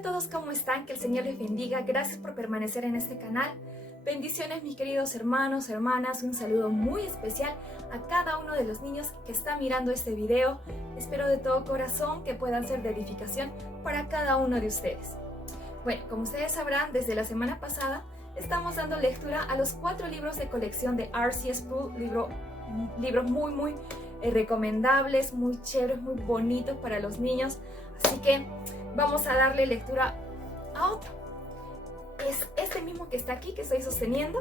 a todos, ¿cómo están? Que el Señor les bendiga. Gracias por permanecer en este canal. Bendiciones, mis queridos hermanos, hermanas. Un saludo muy especial a cada uno de los niños que está mirando este video. Espero de todo corazón que puedan ser de edificación para cada uno de ustedes. Bueno, como ustedes sabrán, desde la semana pasada estamos dando lectura a los 4 libros de colección de R.C. Sproul, libros muy recomendables, muy chéveres, muy bonitos para los niños. Así que vamos a darle lectura a otro. Es este mismo que está aquí, que estoy sosteniendo.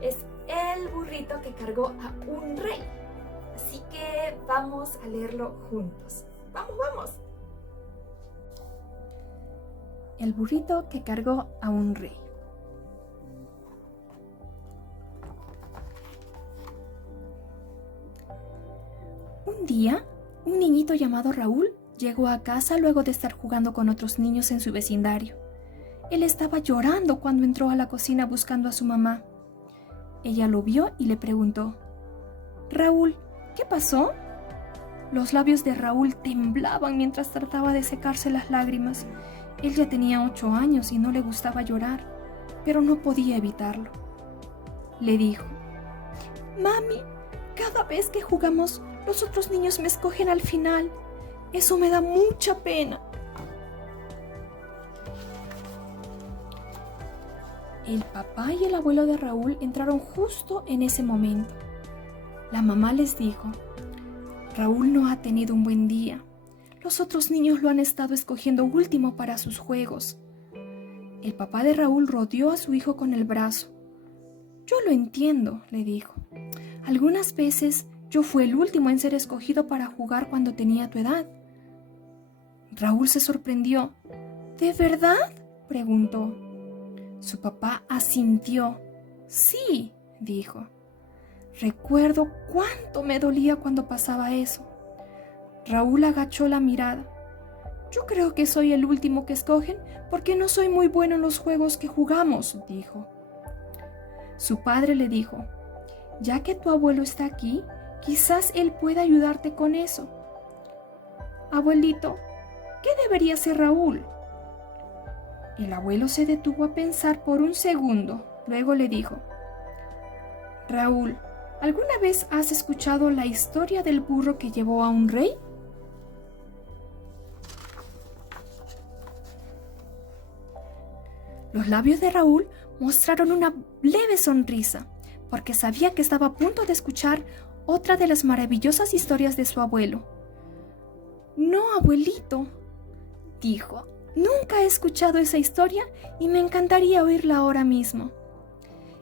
Es el burrito que cargó a un rey. Así que vamos a leerlo juntos. ¡Vamos! El burrito que cargó a un rey. Un día, un niñito llamado Raúl llegó a casa luego de estar jugando con otros niños en su vecindario. Él estaba llorando cuando entró a la cocina buscando a su mamá. Ella lo vio y le preguntó: «Raúl, ¿qué pasó?». Los labios de Raúl temblaban mientras trataba de secarse las lágrimas. Él ya tenía 8 años y no le gustaba llorar, pero no podía evitarlo. Le dijo: «Mami, cada vez que jugamos, los otros niños me escogen al final. Eso me da mucha pena». El papá y el abuelo de Raúl entraron justo en ese momento. La mamá les dijo: «Raúl no ha tenido un buen día. Los otros niños lo han estado escogiendo último para sus juegos». El papá de Raúl rodeó a su hijo con el brazo. «Yo lo entiendo», le dijo. «Algunas veces yo fui el último en ser escogido para jugar cuando tenía tu edad». Raúl se sorprendió. «¿De verdad?», preguntó. Su papá asintió. «Sí», dijo. «Recuerdo cuánto me dolía cuando pasaba eso». Raúl agachó la mirada. «Yo creo que soy el último que escogen porque no soy muy bueno en los juegos que jugamos», dijo. Su padre le dijo: «Ya que tu abuelo está aquí, quizás él pueda ayudarte con eso». «Abuelito, ¿qué debería hacer Raúl?». El abuelo se detuvo a pensar por un segundo. Luego le dijo: «Raúl, ¿alguna vez has escuchado la historia del burro que llevó a un rey?». Los labios de Raúl mostraron una leve sonrisa, porque sabía que estaba a punto de escuchar otra de las maravillosas historias de su abuelo. «No, abuelito», dijo. «Nunca he escuchado esa historia y me encantaría oírla ahora mismo».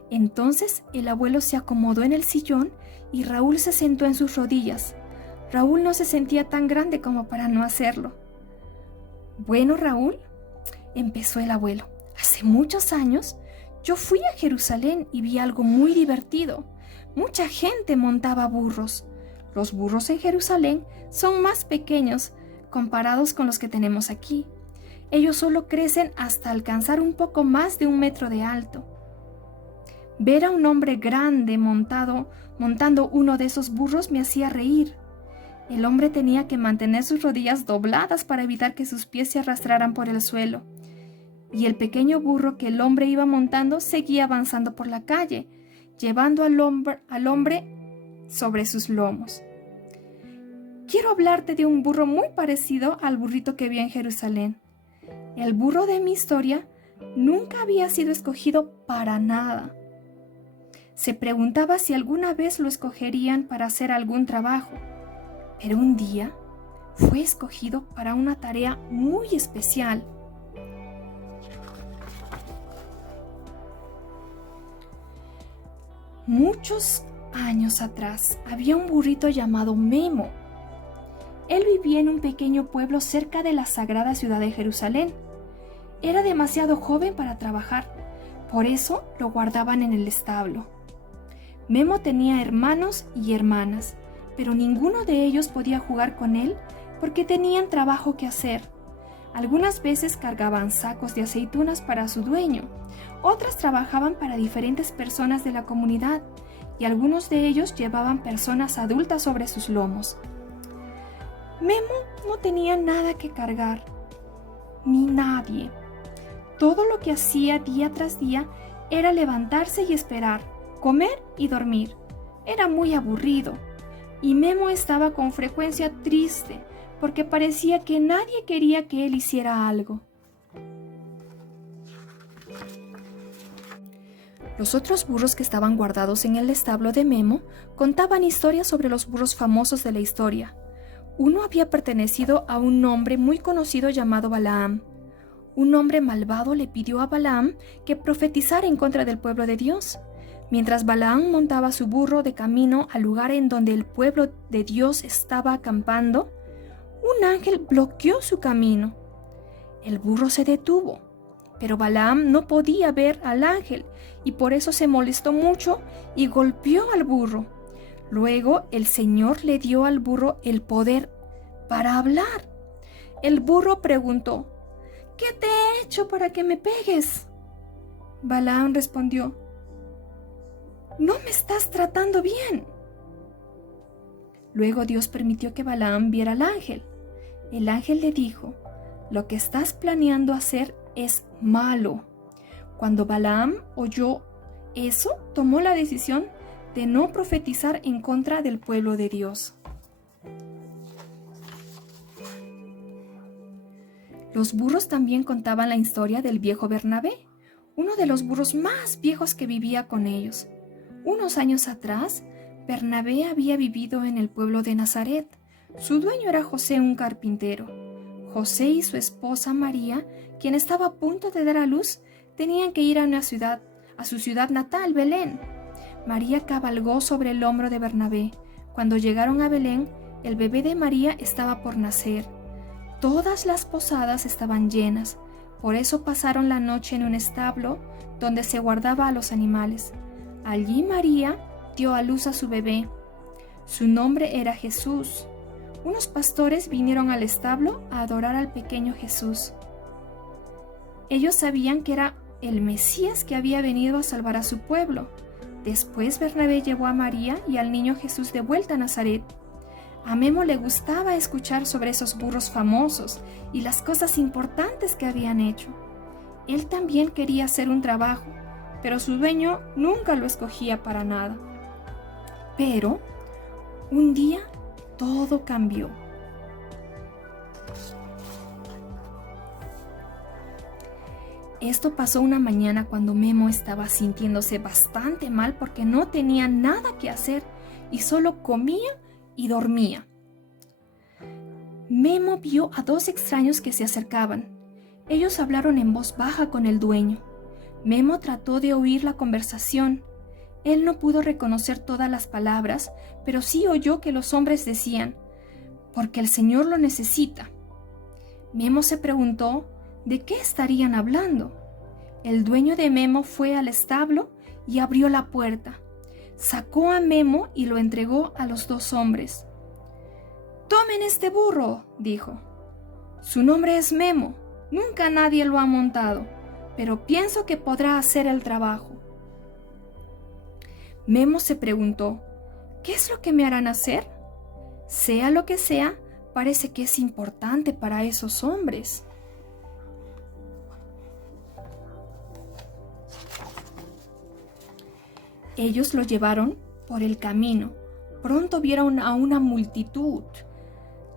Entonces el abuelo se acomodó en el sillón y Raúl se sentó en sus rodillas. Raúl no se sentía tan grande como para no hacerlo. «Bueno, Raúl», empezó el abuelo, «hace muchos años yo fui a Jerusalén y vi algo muy divertido. Mucha gente montaba burros. Los burros en Jerusalén son más pequeños comparados con los que tenemos aquí. Ellos solo crecen hasta alcanzar un poco más de 1 metro de alto. Ver a un hombre grande montando uno de esos burros me hacía reír. El hombre tenía que mantener sus rodillas dobladas para evitar que sus pies se arrastraran por el suelo. Y el pequeño burro que el hombre iba montando seguía avanzando por la calle, llevando al hombre sobre sus lomos. Quiero hablarte de un burro muy parecido al burrito que vi en Jerusalén. El burro de mi historia nunca había sido escogido para nada. Se preguntaba si alguna vez lo escogerían para hacer algún trabajo, pero un día fue escogido para una tarea muy especial. Muchos años atrás había un burrito llamado Memo. Él vivía en un pequeño pueblo cerca de la sagrada ciudad de Jerusalén. Era demasiado joven para trabajar, por eso lo guardaban en el establo. Memo tenía hermanos y hermanas, pero ninguno de ellos podía jugar con él porque tenían trabajo que hacer. Algunas veces cargaban sacos de aceitunas para su dueño, otras trabajaban para diferentes personas de la comunidad y algunos de ellos llevaban personas adultas sobre sus lomos. Memo no tenía nada que cargar, ni nadie, Todo lo que hacía día tras día era levantarse y esperar, comer y dormir. Era muy aburrido, y Memo estaba con frecuencia triste porque parecía que nadie quería que él hiciera algo. Los otros burros que estaban guardados en el establo de Memo contaban historias sobre los burros famosos de la historia. Uno había pertenecido a un hombre muy conocido llamado Balaam. Un hombre malvado le pidió a Balaam que profetizara en contra del pueblo de Dios. Mientras Balaam montaba su burro de camino al lugar en donde el pueblo de Dios estaba acampando, un ángel bloqueó su camino. El burro se detuvo, pero Balaam no podía ver al ángel y por eso se molestó mucho y golpeó al burro. Luego el Señor le dio al burro el poder para hablar. El burro preguntó: ¿Qué te he hecho para que me pegues? Balaam respondió: No me estás tratando bien. Luego Dios permitió que Balaam viera al ángel. El ángel le dijo: Lo que estás planeando hacer es malo. Cuando Balaam oyó eso, tomó la decisión de no profetizar en contra del pueblo de Dios. Los burros también contaban la historia del viejo Bernabé, uno de los burros más viejos que vivía con ellos. Unos años atrás, Bernabé había vivido en el pueblo de Nazaret. Su dueño era José, un carpintero. José y su esposa María, quien estaba a punto de dar a luz, tenían que ir a su ciudad natal, Belén. María cabalgó sobre el hombro de Bernabé. Cuando llegaron a Belén, el bebé de María estaba por nacer. Todas las posadas estaban llenas, por eso pasaron la noche en un establo donde se guardaba a los animales. Allí María dio a luz a su bebé. Su nombre era Jesús. Unos pastores vinieron al establo a adorar al pequeño Jesús. Ellos sabían que era el Mesías que había venido a salvar a su pueblo. Después Bernabé llevó a María y al niño Jesús de vuelta a Nazaret. A Memo le gustaba escuchar sobre esos burros famosos y las cosas importantes que habían hecho. Él también quería hacer un trabajo, pero su dueño nunca lo escogía para nada. Pero un día todo cambió. Esto pasó una mañana cuando Memo estaba sintiéndose bastante mal porque no tenía nada que hacer y solo comía y dormía. Memo vio a dos extraños que se acercaban. Ellos hablaron en voz baja con el dueño. Memo trató de oír la conversación. Él no pudo reconocer todas las palabras, pero sí oyó que los hombres decían: «Porque el Señor lo necesita». Memo se preguntó ¿de qué estarían hablando? El dueño de Memo fue al establo y abrió la puerta. Sacó a Memo y lo entregó a los dos hombres. «Tomen este burro», dijo. «Su nombre es Memo. Nunca nadie lo ha montado, pero pienso que podrá hacer el trabajo». Memo se preguntó: «¿Qué es lo que me harán hacer?». Sea lo que sea, parece que es importante para esos hombres. Ellos lo llevaron por el camino. Pronto vieron a una multitud.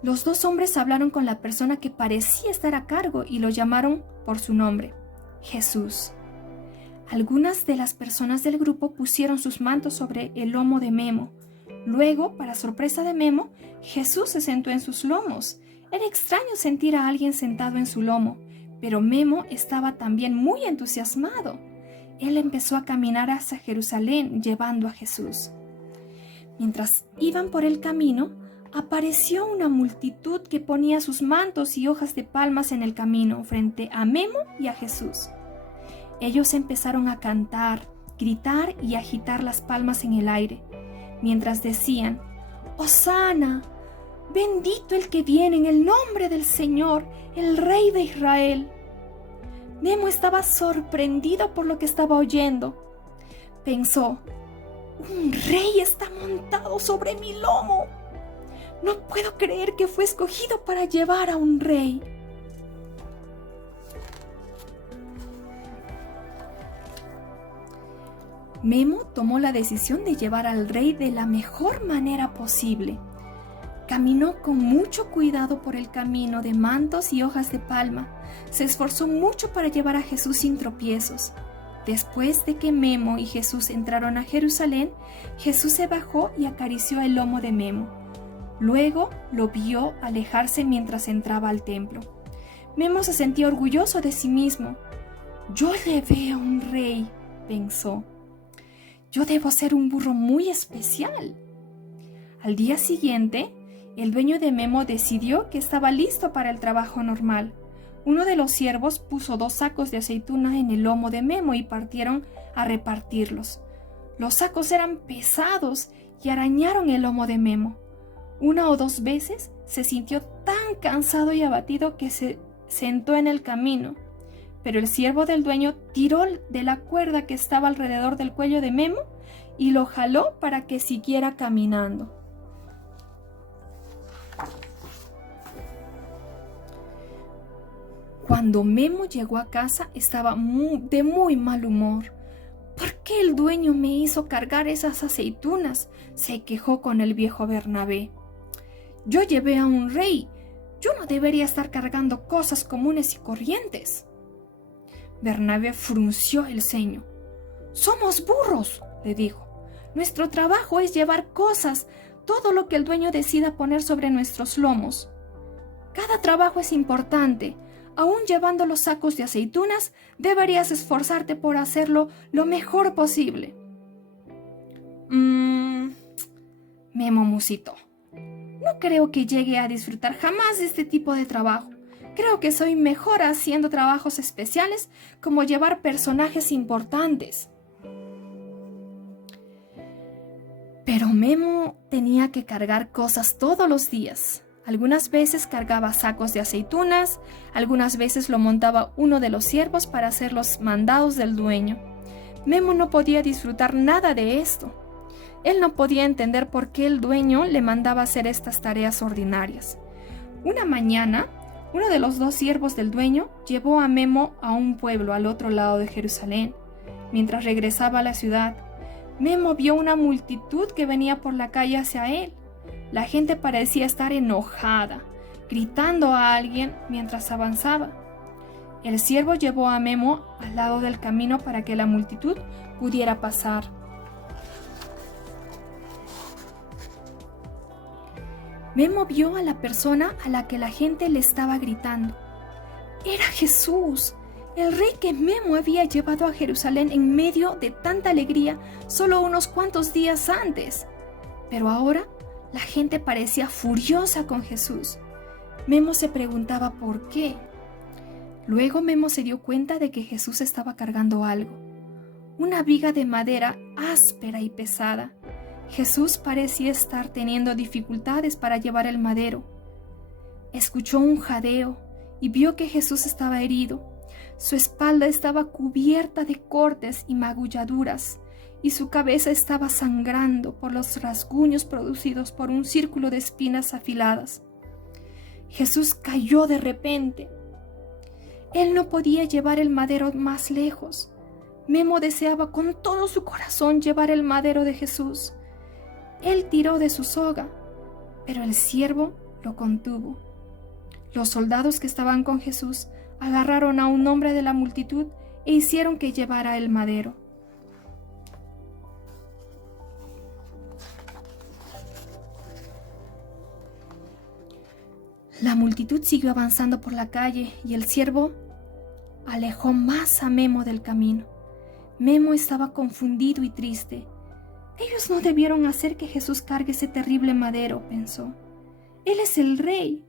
Los dos hombres hablaron con la persona que parecía estar a cargo y lo llamaron por su nombre: Jesús. Algunas de las personas del grupo pusieron sus mantos sobre el lomo de Memo. Luego, para sorpresa de Memo, Jesús se sentó en sus lomos. Era extraño sentir a alguien sentado en su lomo, pero Memo estaba también muy entusiasmado. Él empezó a caminar hacia Jerusalén llevando a Jesús. Mientras iban por el camino, apareció una multitud que ponía sus mantos y hojas de palmas en el camino frente a Memo y a Jesús. Ellos empezaron a cantar, gritar y agitar las palmas en el aire, mientras decían: «Hosana, bendito el que viene en el nombre del Señor, el Rey de Israel». Memo estaba sorprendido por lo que estaba oyendo. Pensó: «Un rey está montado sobre mi lomo. No puedo creer que fue escogido para llevar a un rey». Memo tomó la decisión de llevar al rey de la mejor manera posible. Caminó con mucho cuidado por el camino de mantos y hojas de palma. Se esforzó mucho para llevar a Jesús sin tropiezos. Después de que Memo y Jesús entraron a Jerusalén, Jesús se bajó y acarició el lomo de Memo. Luego lo vio alejarse mientras entraba al templo. Memo se sentía orgulloso de sí mismo. «Yo llevé a un rey», pensó. «Yo debo ser un burro muy especial». Al día siguiente, el dueño de Memo decidió que estaba listo para el trabajo normal. Uno de los siervos puso 2 sacos de aceituna en el lomo de Memo y partieron a repartirlos. Los sacos eran pesados y arañaron el lomo de Memo. 1 o 2 veces se sintió tan cansado y abatido que se sentó en el camino. Pero el siervo del dueño tiró de la cuerda que estaba alrededor del cuello de Memo y lo jaló para que siguiera caminando. Cuando Memo llegó a casa estaba de muy mal humor. «¿Por qué el dueño me hizo cargar esas aceitunas?», se quejó con el viejo Bernabé. «Yo llevé a un rey. Yo no debería estar cargando cosas comunes y corrientes». Bernabé frunció el ceño. «Somos burros», le dijo. «Nuestro trabajo es llevar cosas, todo lo que el dueño decida poner sobre nuestros lomos. Cada trabajo es importante. Aún llevando los sacos de aceitunas, deberías esforzarte por hacerlo lo mejor posible». Memo musitó. «No creo que llegue a disfrutar jamás de este tipo de trabajo. Creo que soy mejor haciendo trabajos especiales como llevar personajes importantes». Pero Memo tenía que cargar cosas todos los días. Algunas veces cargaba sacos de aceitunas, algunas veces lo montaba uno de los siervos para hacer los mandados del dueño. Memo no podía disfrutar nada de esto. Él no podía entender por qué el dueño le mandaba hacer estas tareas ordinarias. Una mañana, uno de los 2 siervos del dueño llevó a Memo a un pueblo al otro lado de Jerusalén. Mientras regresaba a la ciudad, Memo vio una multitud que venía por la calle hacia él. La gente parecía estar enojada, gritando a alguien mientras avanzaba. El siervo llevó a Memo al lado del camino para que la multitud pudiera pasar. Memo vio a la persona a la que la gente le estaba gritando. Era Jesús, el rey que Memo había llevado a Jerusalén en medio de tanta alegría solo unos cuantos días antes. Pero ahora la gente parecía furiosa con Jesús. Memo se preguntaba por qué. Luego Memo se dio cuenta de que Jesús estaba cargando algo. Una viga de madera áspera y pesada. Jesús parecía estar teniendo dificultades para llevar el madero. Escuchó un jadeo y vio que Jesús estaba herido. Su espalda estaba cubierta de cortes y magulladuras, y su cabeza estaba sangrando por los rasguños producidos por un círculo de espinas afiladas. Jesús cayó de repente. Él no podía llevar el madero más lejos. Memo deseaba con todo su corazón llevar el madero de Jesús. Él tiró de su soga, pero el siervo lo contuvo. Los soldados que estaban con Jesús agarraron a un hombre de la multitud e hicieron que llevara el madero. La multitud siguió avanzando por la calle y el siervo alejó más a Memo del camino. Memo estaba confundido y triste. Ellos no debieron hacer que Jesús cargue ese terrible madero, pensó. Él es el rey.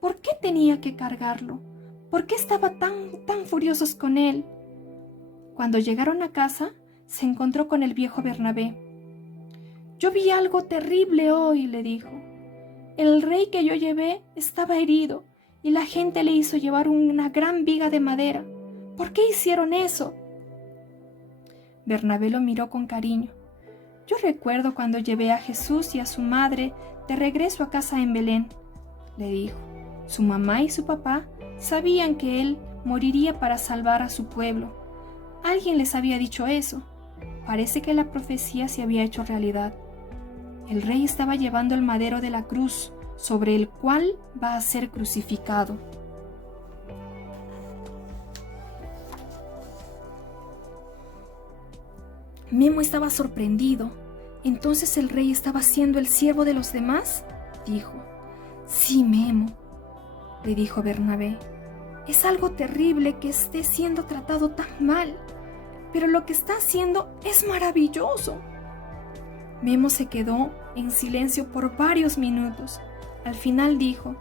¿Por qué tenía que cargarlo? ¿Por qué estaban tan furiosos con él? Cuando llegaron a casa, se encontró con el viejo Bernabé. «Yo vi algo terrible hoy», le dijo. «El rey que yo llevé estaba herido y la gente le hizo llevar una gran viga de madera. ¿Por qué hicieron eso?» Bernabé lo miró con cariño. «Yo recuerdo cuando llevé a Jesús y a su madre de regreso a casa en Belén», le dijo. Su mamá y su papá sabían que él moriría para salvar a su pueblo. Alguien les había dicho eso. Parece que la profecía se había hecho realidad. El rey estaba llevando el madero de la cruz sobre el cual va a ser crucificado. Memo estaba sorprendido. ¿Entonces el rey estaba siendo el siervo de los demás?, dijo. Sí, Memo, le dijo Bernabé. Es algo terrible que esté siendo tratado tan mal, pero lo que está haciendo es maravilloso. Memo se quedó en silencio por varios minutos. Al final dijo: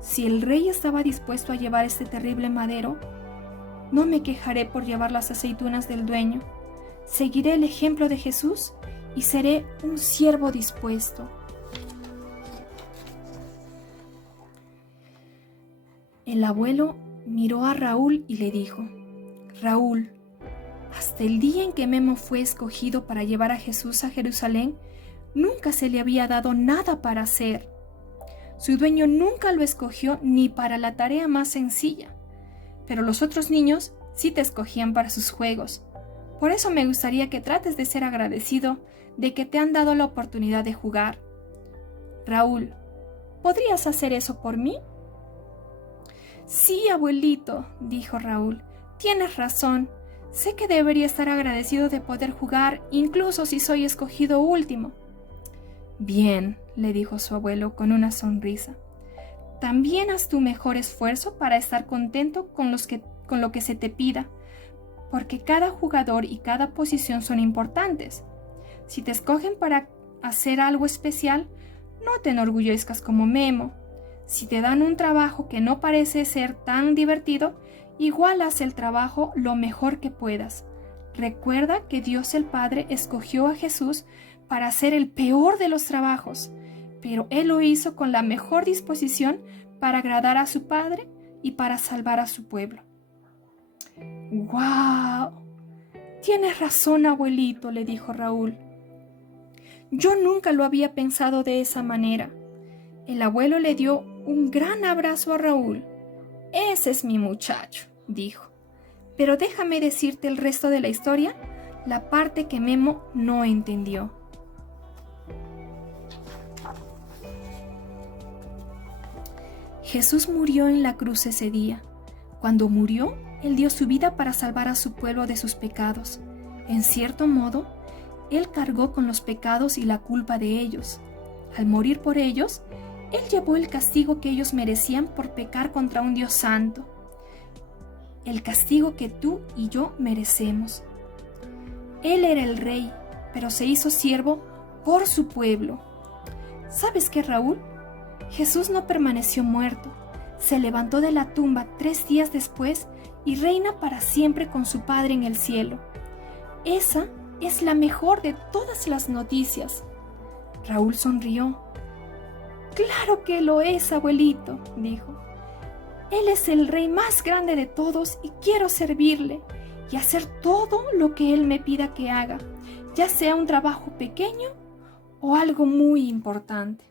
si el rey estaba dispuesto a llevar este terrible madero, no me quejaré por llevar las aceitunas del dueño. Seguiré el ejemplo de Jesús y seré un siervo dispuesto. El abuelo miró a Raúl y le dijo: Raúl, hasta el día en que Memo fue escogido para llevar a Jesús a Jerusalén, nunca se le había dado nada para hacer. Su dueño nunca lo escogió ni para la tarea más sencilla, pero los otros niños sí te escogían para sus juegos. Por eso me gustaría que trates de ser agradecido de que te han dado la oportunidad de jugar. Raúl, ¿podrías hacer eso por mí? Sí, abuelito, dijo Raúl. Tienes razón. Sé que debería estar agradecido de poder jugar, incluso si soy escogido último. Bien, le dijo su abuelo con una sonrisa. También haz tu mejor esfuerzo para estar contento con lo que se te pida, porque cada jugador y cada posición son importantes. Si te escogen para hacer algo especial, no te enorgullezcas como Memo. Si te dan un trabajo que no parece ser tan divertido, igual haz el trabajo lo mejor que puedas. Recuerda que Dios el Padre escogió a Jesús para hacer el peor de los trabajos, pero Él lo hizo con la mejor disposición para agradar a su Padre y para salvar a su pueblo. ¡Guau! Tienes razón, abuelito, le dijo Raúl. Yo nunca lo había pensado de esa manera. El abuelo le dio un gran abrazo a Raúl. Ese es mi muchacho, dijo. Pero déjame decirte el resto de la historia, la parte que Memo no entendió. Jesús murió en la cruz ese día. Cuando murió, Él dio su vida para salvar a su pueblo de sus pecados. En cierto modo, Él cargó con los pecados y la culpa de ellos. Al morir por ellos, Él llevó el castigo que ellos merecían por pecar contra un Dios santo. El castigo que tú y yo merecemos. Él era el rey, pero se hizo siervo por su pueblo. ¿Sabes qué, Raúl? Jesús no permaneció muerto. Se levantó de la tumba 3 días después y reina para siempre con su Padre en el cielo. Esa es la mejor de todas las noticias. Raúl sonrió. Claro que lo es, abuelito, dijo. Él es el rey más grande de todos y quiero servirle y hacer todo lo que Él me pida que haga, ya sea un trabajo pequeño o algo muy importante.